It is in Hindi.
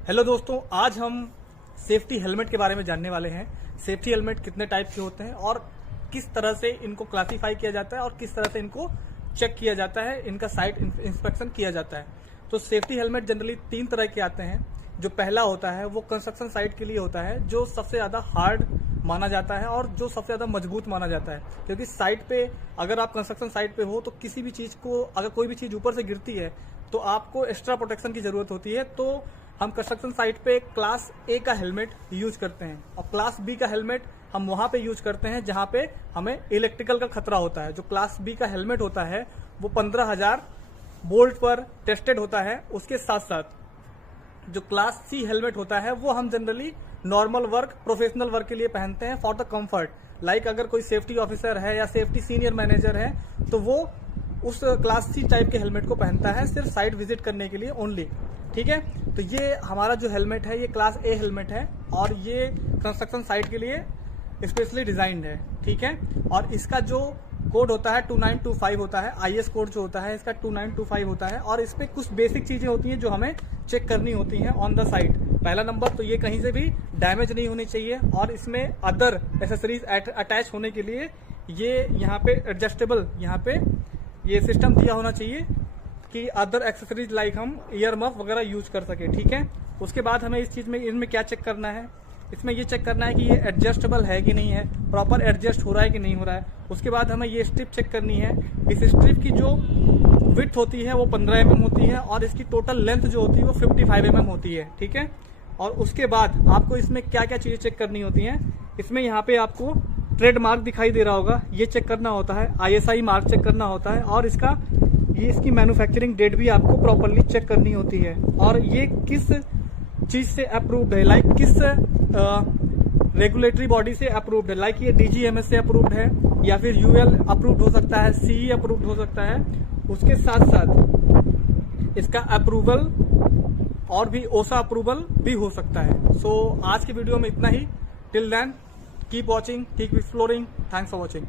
हेलो दोस्तों, आज हम सेफ्टी हेलमेट के बारे में जानने वाले हैं। सेफ्टी हेलमेट कितने टाइप के होते हैं और किस तरह से इनको क्लासिफाई किया जाता है और किस तरह से इनको चेक किया जाता है, इनका साइट इंस्पेक्शन किया जाता है। तो सेफ्टी हेलमेट जनरली 3 तरह के आते हैं। जो पहला होता है वो कंस्ट्रक्शन साइट के लिए होता है, जो सबसे ज़्यादा हार्ड माना जाता है और जो सबसे ज़्यादा मजबूत माना जाता है, क्योंकि साइट पे अगर आप कंस्ट्रक्शन साइट पे हो तो किसी भी चीज़ को, अगर कोई भी चीज़ ऊपर से गिरती है तो आपको एक्स्ट्रा प्रोटेक्शन की ज़रूरत होती है। तो हम कंस्ट्रक्शन साइट पे क्लास ए का हेलमेट यूज करते हैं और क्लास बी का हेलमेट हम वहां पे यूज करते हैं जहां पे हमें इलेक्ट्रिकल का खतरा होता है। जो क्लास बी का हेलमेट होता है वो 15,000 वोल्ट पर टेस्टेड होता है। उसके साथ साथ जो क्लास सी हेलमेट होता है वो हम generally normal work, professional work के लिए पहनते हैं फॉर द कंफर्ट। लाइक अगर कोई सेफ्टी ऑफिसर है या सेफ्टी सीनियर मैनेजर है तो वो उस क्लास सी टाइप के हेलमेट को पहनता है सिर्फ साइट विजिट करने के लिए ओनली। ठीक है, तो ये हमारा जो हेलमेट है ये क्लास ए हेलमेट है और ये कंस्ट्रक्शन साइट के लिए स्पेशली डिजाइंड है। ठीक है, और इसका जो कोड होता है 2925 होता है। आईएस कोड जो होता है इसका 2925 होता है और इस पे कुछ बेसिक चीजें होती हैं जो हमें चेक करनी होती हैं ऑन द साइट। पहला नंबर तो ये कहीं से भी डैमेज नहीं होनी चाहिए और इसमें अदर एसेसरीज अटैच होने के लिए ये यहाँ पे एडजस्टेबल, यहाँ पे ये सिस्टम दिया होना चाहिए कि अदर एक्सेसरीज लाइक हम ईयर मफ वगैरह यूज कर सके। ठीक है, उसके बाद हमें इस चीज में, इनमें क्या चेक करना है, इसमें ये चेक करना है कि ये एडजस्टेबल है कि नहीं है, प्रॉपर एडजस्ट हो रहा है कि नहीं हो रहा है। उसके बाद हमें ये स्ट्रिप चेक करनी है। इस स्ट्रिप की जो विड्थ होती है वो 15 mm होती है और इसकी टोटल लेंथ जो होती है वो 55 mm होती है। ठीक है, और उसके बाद आपको इसमें क्या क्या चीजें चेक करनी होती हैं, इसमें यहाँ पे आपको ट्रेड मार्क दिखाई दे रहा होगा, ये चेक करना होता है। ISI मार्क चेक करना होता है और इसकी मैन्युफैक्चरिंग डेट भी आपको प्रॉपरली चेक करनी होती है। और ये किस चीज से अप्रूव्ड है, लाइक किस रेगुलेटरी बॉडी से अप्रूव्ड है, लाइक ये DGMS से अप्रूव्ड है या फिर UL अप्रूव्ड हो सकता है, CE अप्रूव्ड हो सकता है। उसके साथ साथ इसका अप्रूवल और भी OSHA अप्रूवल भी हो सकता है। सो आज की वीडियो में इतना ही। Till then keep watching, keep exploring. Thanks for watching.